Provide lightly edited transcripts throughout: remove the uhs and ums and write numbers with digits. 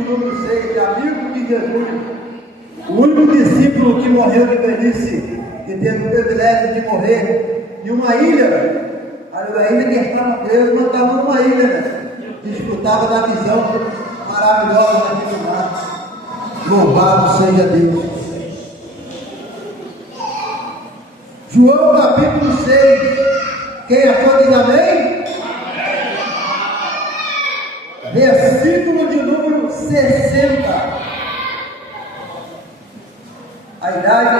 capítulo número 6, amigo de Jesus, o único discípulo que morreu de velhice, que teve o privilégio de morrer em uma ilha. A ilha que estava preso, mas estava numa ilha, né? Desfrutava da visão maravilhosa daquele mar. Louvado seja Deus. João capítulo 6. Quem achou diz amém? Versículo de número 60. A idade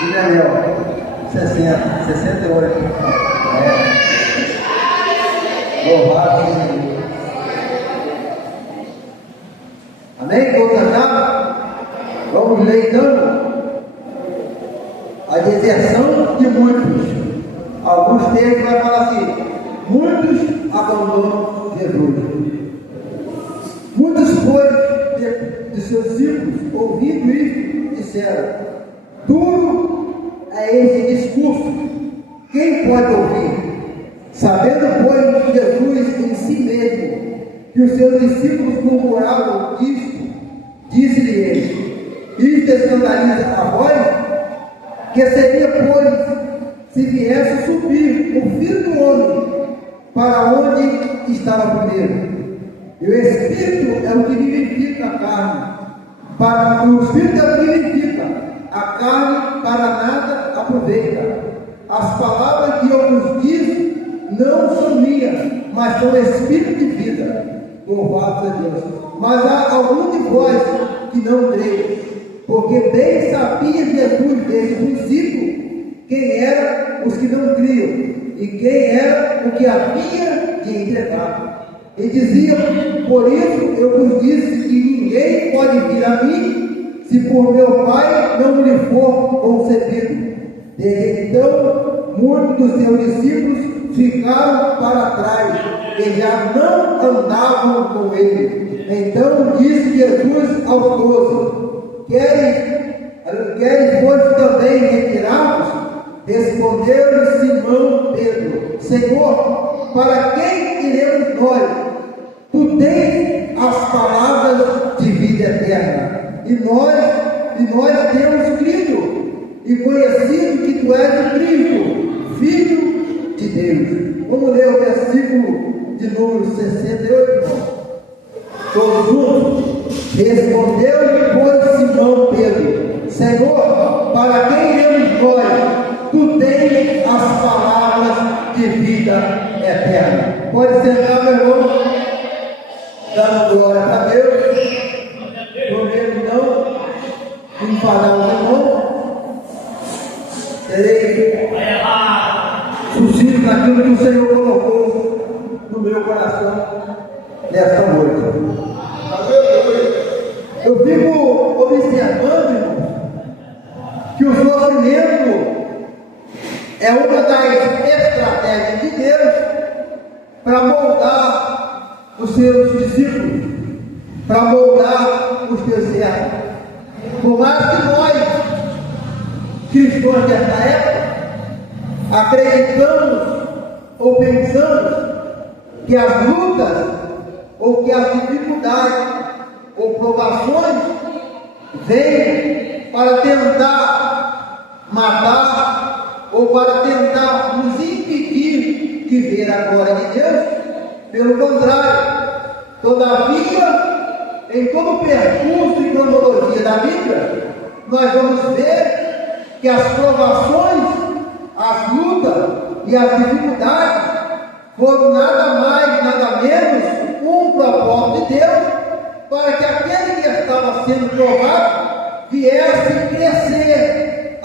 de Daniel. 68. Louvado seja Deus. Amém? Todos acharam? Vamos ler então a deserção de muitos. Alguns textos vai falar assim: muitos abandonam Jesus. Muitos, pois, de seus discípulos, ouvindo isso, disseram: duro é esse discurso, quem pode ouvir? Sabendo, pois, Jesus em si mesmo que os seus discípulos murmuravam isto, disse-lhe ele: isto escandaliza a vós? Que seria, pois, se viesse subir o Filho do Homem para onde estava primeiro? E o Espírito é o que vivifica a carne, o Espírito é o que vivifica, a carne para nada aproveita. As palavras que eu vos disse não são minhas, mas são Espírito de vida. Louvado seja Deus. Mas há algum de vós que não crê, porque bem sabia Jesus desde o princípio quem eram os que não criam e quem era o que havia de entregar. E dizia: por isso eu vos disse que ninguém pode vir a mim se por meu Pai não lhe for concedido. Desde então, muitos dos seus discípulos ficaram para trás e já não andavam com ele. Então disse Jesus aos 12: queres vós também retirar-vos? Respondeu-lhe Simão Pedro: Senhor, para quem iremos nós? Tu tens as palavras de vida eterna, e nós temos crido e conhecido que tu és o Cristo, Filho de Deus. Vamos ler o versículo de número 68, irmão. Todos juntos. Respondeu-lhe, pois, Simão Pedro: Senhor, para quem iremos nós? Tu tens as palavras de vida eterna. Pode sentar, meu irmão, dando glória a Deus. Prometo não enfadar o irmão. Serei sucinto naquilo que o Senhor colocou no meu coração nesta noite. Eu fico observando, irmão, que o sofrimento é uma das estratégias de Deus para moldar os seus discípulos, para moldar os teus servos. Por mais que nós, cristãos desta época, acreditamos ou pensamos que as lutas ou que as dificuldades ou provações vêm para tentar matar ou para tentar nos impedir de ver a glória de Deus. Pelo contrário, todavia, em todo o percurso e cronologia da Bíblia, nós vamos ver que as provações, as lutas e as dificuldades foram nada mais, nada menos um propósito de Deus para que aquele que estava sendo provado viesse crescer,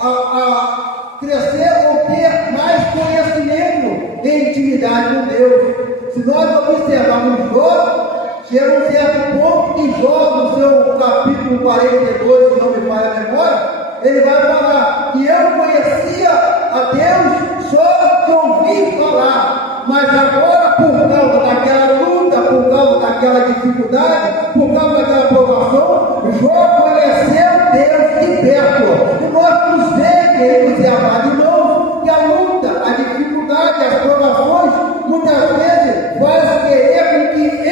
crescer ou ter mais conhecimento e intimidade com Deus. Se nós observarmos Jó, chega um certo ponto que Jó, no seu capítulo 42, se não me falha a memória, ele vai falar que eu conhecia a Deus só de ouvir falar, mas agora, por causa daquela luta, por causa daquela dificuldade, por causa daquela provação, Jó conheceu Deus de perto. E nós vamos ver, queridos e amados irmãos, que a luta, a dificuldade, as provações, muitas vezes faz querer que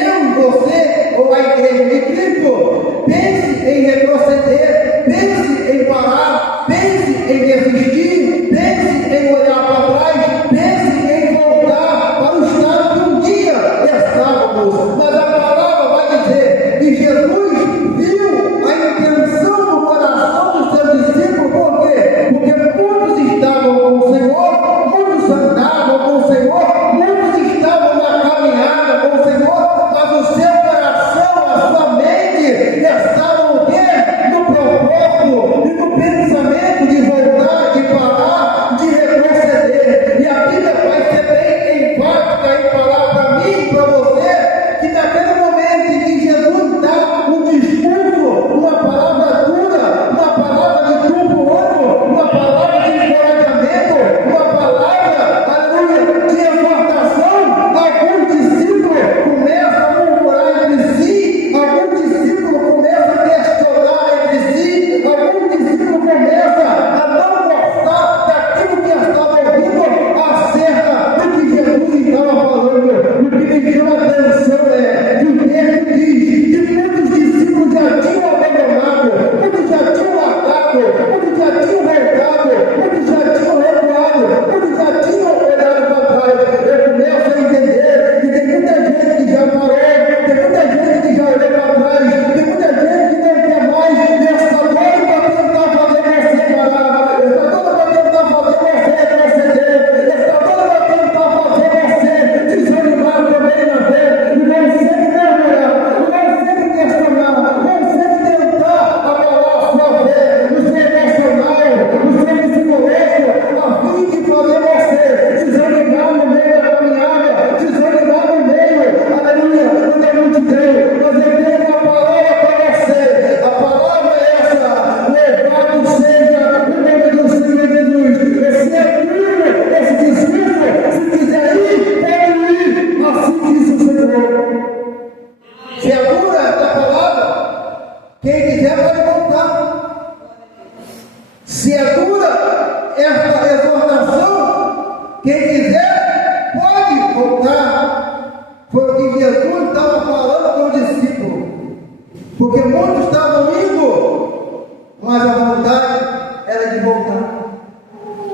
Porque muitos estavam indo, mas a vontade era de voltar.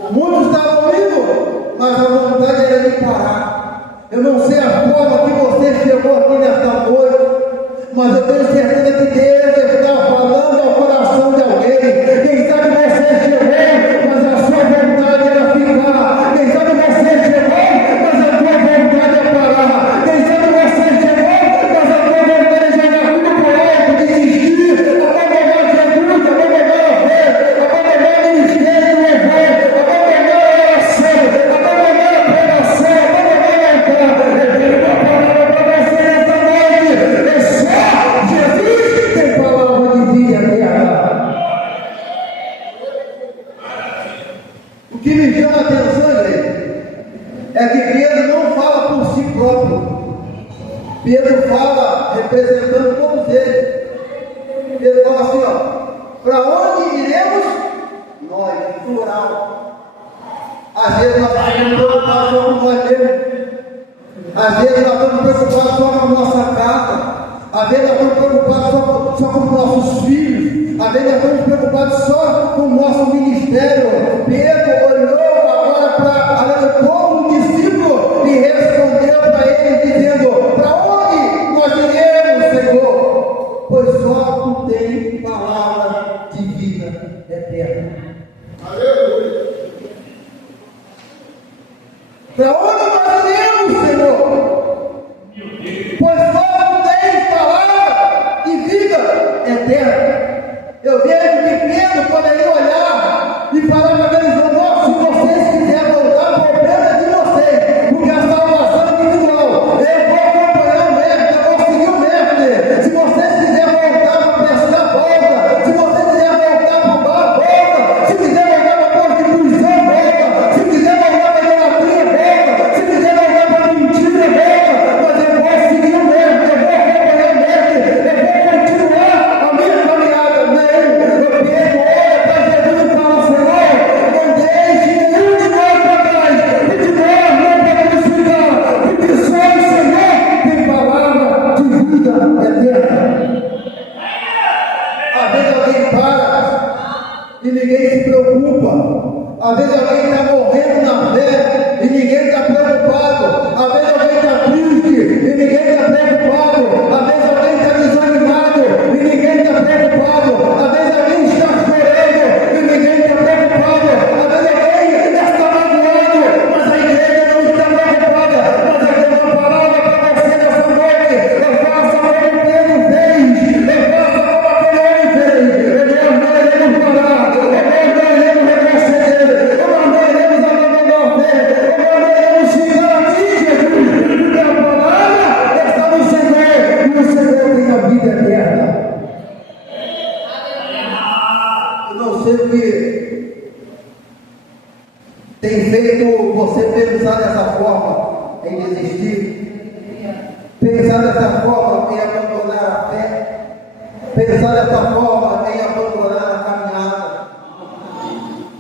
Muitos estavam indo, mas a vontade era de parar. Eu não sei a forma que você chegou aqui nesta noite, mas eu tenho certeza que Deus está falando ao coração de alguém. Quem sabe você chegou, mas a sua vontade era ficar. Quem sabe você chegou, mas a tua vontade é parar. Quem sabe você chegou, mas a tua vontade é jogar tudo por alto, desistir, abandonar Jesus, abandonar a fé, abandonar o ministério do louvor, abandonar a oração, abandonar a pregação, abandonar a entrada. Eu tenho uma palavra para você nessa noite. É só Jesus que tem palavra de vida eterna. O que me chama a atenção, igreja, é que Pedro não fala por si próprio. Pedro fala representando todos eles. Pedro fala assim, ó, para onde iremos? Nós, plural. Às vezes nós estamos preocupados só com nós mesmos. Às vezes nós estamos preocupados só com a nossa casa. Às vezes nós estamos preocupados só com os nossos filhos. Às vezes nós estamos preocupados só com o nosso ministério. Pedro olhou agora para o povo discípulo e respondeu para ele dizendo, para onde nós iremos, Senhor? Pois só tu tens palavra de vida eterna. Aleluia. Para onde nós iremos, Senhor? Pois só tu tens palavra de vida eterna. Eu vejo que Pedro poderia olhar e falar para eles, se vocês quiserem voltar, o problema é de vocês, porque a salvação é individual. Eu vou acompanhar o mestre, eu vou seguir o mestre. Se vocês quiserem voltar para a pescar, volta. Se vocês quiserem voltar para o bar, volta. Se quiser voltar para a prostituição, volta. Se quiser voltar para a idolatria, volta. Se quiser voltar para a mentira, volta. Mas eu vou seguir o mestre, eu vou acompanhar o mestre, eu vou continuar a minha caminhada. Eu pego, olha para Jesus e falo, Senhor, não deixe nenhum de nós para trás, porque nós não podemos ficar, porque só o Senhor tem palavra de vida eterna. Às vezes alguém para e ninguém se preocupa. Às vezes alguém está morrendo na fé e ninguém está preocupado. Às vezes alguém está triste e ninguém está preocupado. Às vezes alguém está desanimado e ninguém está preocupado. Às vezes alguém está chorando e ninguém está preocupado. Às vezes alguém está magoado, mas a igreja não está preocupada. Mas eu tenho uma palavra para você nessa noite. Eu faço como Pedro fez. Eu faço como aquele homem fez. Nós não iremos parar. Nós não iremos retroceder. Nós não iremos abandonar a fé. Nós não iremos chegar aqui, Jesus. Porque a palavra está no Senhor. E o Senhor tem a vida eterna. Eu não sei o que tem feito você pensar dessa forma em desistir, pensar dessa forma em abandonar a fé, pensar dessa forma em abandonar a caminhada.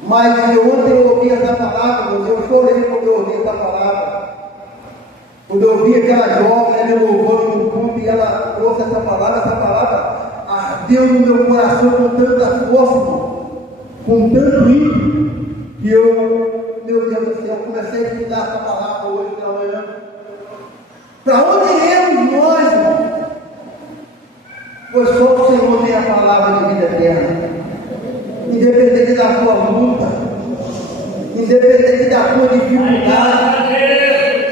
Mas ontem eu ouvi essa palavra, eu chorei quando eu ouvi essa palavra. Quando eu vi aquela jovem ali louvando no culto e ela trouxe essa palavra ardeu no meu coração com tanta força, com tanto ímpeto, que eu, meu Deus do céu, comecei a estudar essa palavra hoje pela manhã. Para onde iremos nós, irmão? Pois só o Senhor tem a palavra de vida eterna. Independente da tua luta, independente da tua dificuldade,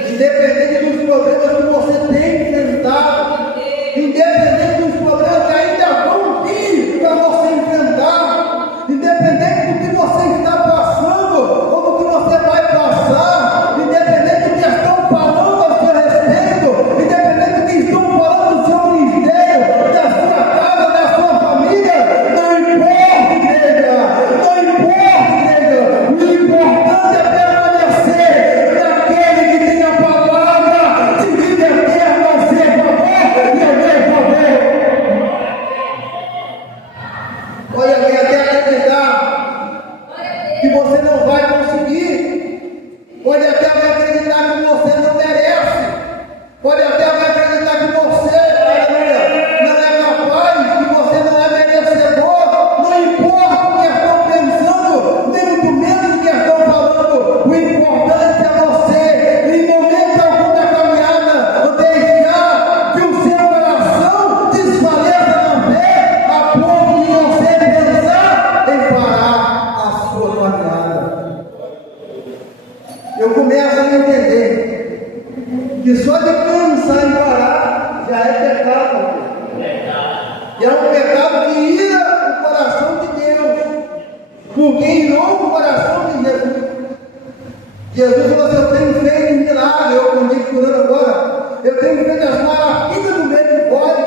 independente dos problemas que você tem enfrentado, independente dos problemas que ainda vão vir para você enfrentar, independente do que você está passando ou do que você vai passar, independente do que estão falando ao seu respeito, independente do que estão falando do seu ministério, da sua casa, da sua família, não importa, igreja, não importa, igreja, o importante é permanecer naquele que tem a palavra de vida eterna. ira o coração de Deus, porque irou o coração de Jesus. Jesus falou assim: eu tenho feito um milagre, eu estou curando agora, eu tenho feito as maravilhas do meio de vós,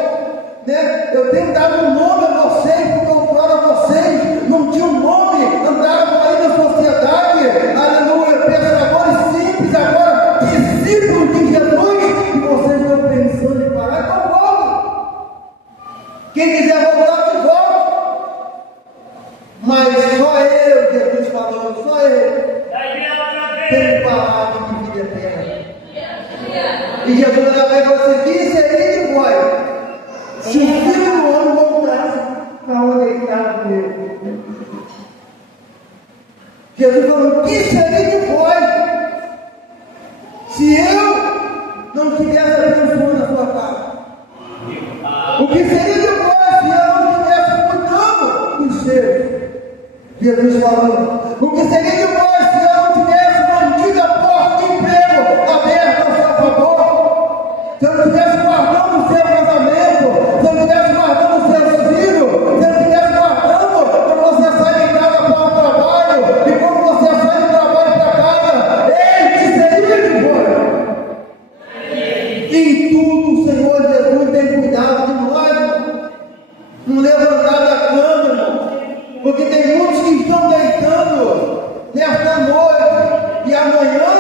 né? Eu tenho dado um nome a vocês, porque outrora vocês não tinham nome, andavam aí na sociedade, aleluia, pescadores simples, agora discípulos de Jesus, e vocês estão pensando em parar, então volta. Quem quiser voltar, que volte. Mas só eu, Jesus falando, só eu tenho palavra de vida eterna. E Jesus falou assim: que seria de vós se o Filho do Homem voltasse para onde ele estava comigo? Jesus falou: que seria de vós se eu não tivesse abençoando a sua casa? O que seria de vós se eu não estivesse cuidando dos seus? Jesus falando: o que seria de vós se eu não tivesse mantido a porta de emprego aberta ao seu favor? Se eu não estivesse guardando o seu casamento, se eu não estivesse guardando os seus filhos, se eu não estivesse guardando quando você sai de casa para o trabalho e quando você sai do trabalho para casa, ei, que seria de vós? Em tudo o Senhor Jesus tem cuidado de nós, não levantar da cama, irmão, porque tem muitos que estão deitando nesta noite e amanhã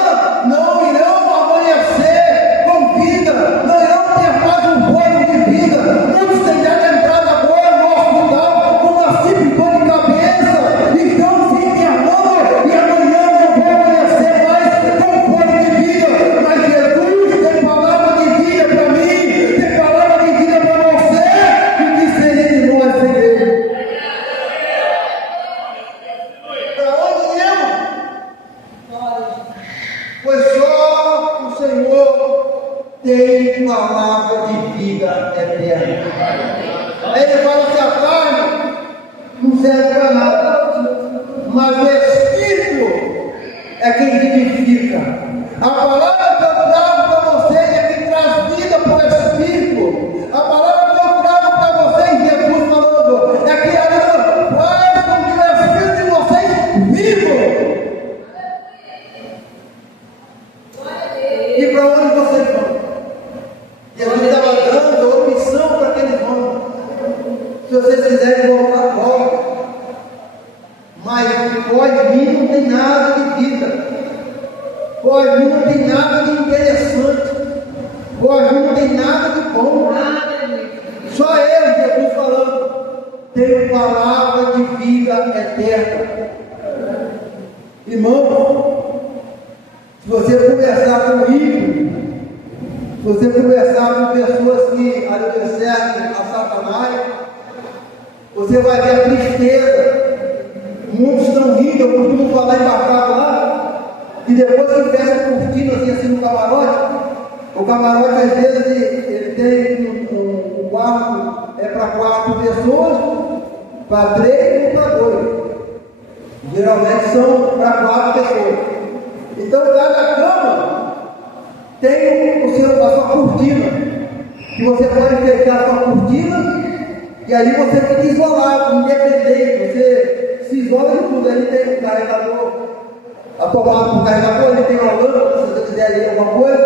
não irão amanhecer com vida, não irão ter mais um fôlego de vida. Muitos têm dado entrada agora no hospital com uma simples dor de cabeça, estão se internando e amanhã não vão amanhecer mais com fôlego de vida. Mas Jesus tem palavra de vida para mim, tem palavra de vida para você, e o que seria de nós sem Ele? Para onde iremos? Pois só o Senhor tem palavra de vida eterna. Aí ele fala que a carne não serve para nada, mas o Espírito é quem vivifica. A palavra que eu trago para vocês é quem traz vida para o Espírito. A palavra que eu trago para vocês, Jesus falando, é que ela faz com que o Espírito de vocês vivam. E para onde vocês vão? Jesus estava dando opção para aqueles homens. Se vocês quiserem voltar, volta. Mas pode vir, não tem nada de vida. Pode vir, não tem nada de interessante. Pode vir, não tem nada de bom. Só eu, Jesus falando, tenho palavra de vida eterna. Irmão, se você conversar com ímpios, se você conversar com pessoas que servem a Satanás, você vai ver a tristeza. Muitos estão rindo, eu costumo falar embarcado lá, e depois que fecha a cortina assim no camarote, o camarote às vezes ele tem um quarto, é para 4 pessoas, para 3 ou para 2. Geralmente são para 4 pessoas. Então cada cama tem a sua cortina, que você pode fechar a sua cortina, e aí você fica isolado, independente, você se isola de tudo. Aí tem um carregador, a tomada do carregador, ele tem uma lâmpada, se você quiser ler alguma coisa.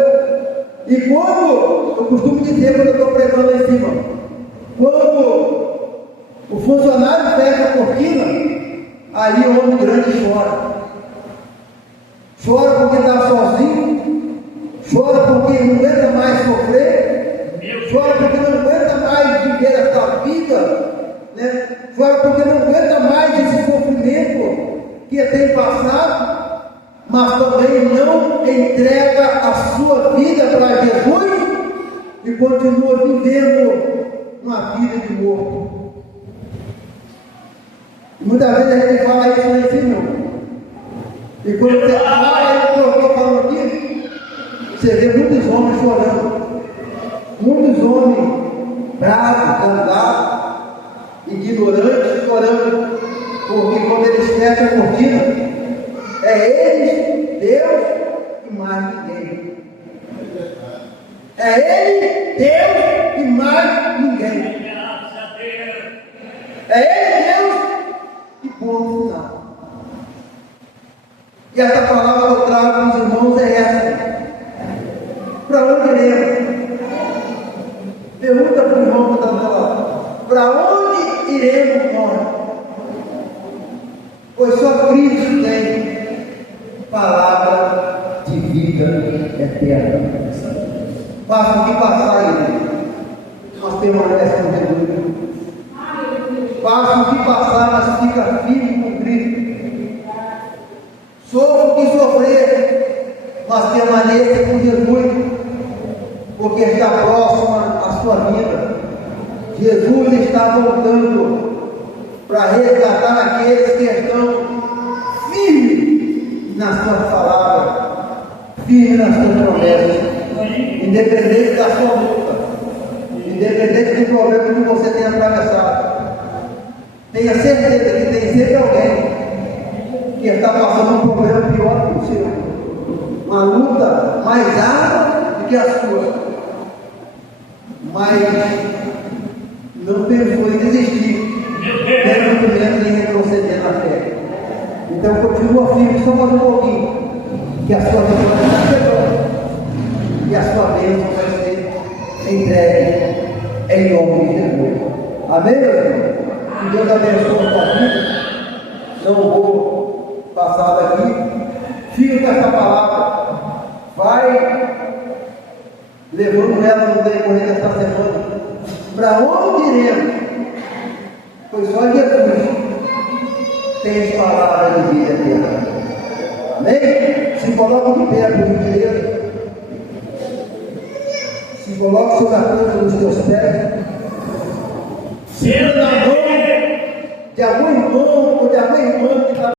E quando, eu costumo dizer quando eu estou pregando lá em cima, quando o funcionário fecha a cortina, aí o homem grande chora. Chora porque está sozinho, chora porque não aguenta mais sofrer, chora porque não aguenta mais viver essa vida, né? Chora porque não aguenta mais esse sofrimento que tem passado, mas também não entrega a sua vida para Jesus e continua vivendo uma vida de morto. Muitas vezes a gente fala isso lá em cima. E quando você fala, eu estou falando aqui, você vê muitos homens chorando, muitos homens bravos, zangados, ignorantes, chorando, porque quando eles fecham a cortina, é eles, Deus e mais ninguém. É Ele, Deus e mais ninguém. É Ele Deus e ponto final. E essa palavra que eu trago para os irmãos é essa. Para onde iremos? Pergunta para o irmão que está do lado. Para onde iremos nós? Pois só Cristo tem palavra de vida eterna. Passa o que passar ele, mas permanece com Jesus. Passa o que passar, mas fica firme com Cristo. Sofra o que sofrer, mas permaneça com Jesus, porque está próxima a sua vida. Jesus está voltando para resgatar aqueles que estão firmes nas suas palavras, firmes nas suas promessas, independente da sua luta, independente do problema que você tenha atravessado. Tenha certeza que tem sempre alguém que está passando um problema pior que o seu, uma luta mais árdua do que a sua, mas não pensou em desistir, nem muito menos em retroceder na fé. Então continua firme, só mais um pouquinho, que a sua vitória está chegando e a sua bênção vai ser entregue em nome de Jesus. Amém, meu irmão? Que Deus abençoe a sua vida. Não vou passar daqui. Fica com essa palavra. Vai levando ela no decorrer dessa semana. Para onde iremos? Pois só Jesus tem palavras de vida eterna. Amém? Se coloque de pé, por gentileza. Se coloque sobre a ponta dos teus pés. Se na mão de algum irmão ou de alguma irmã que está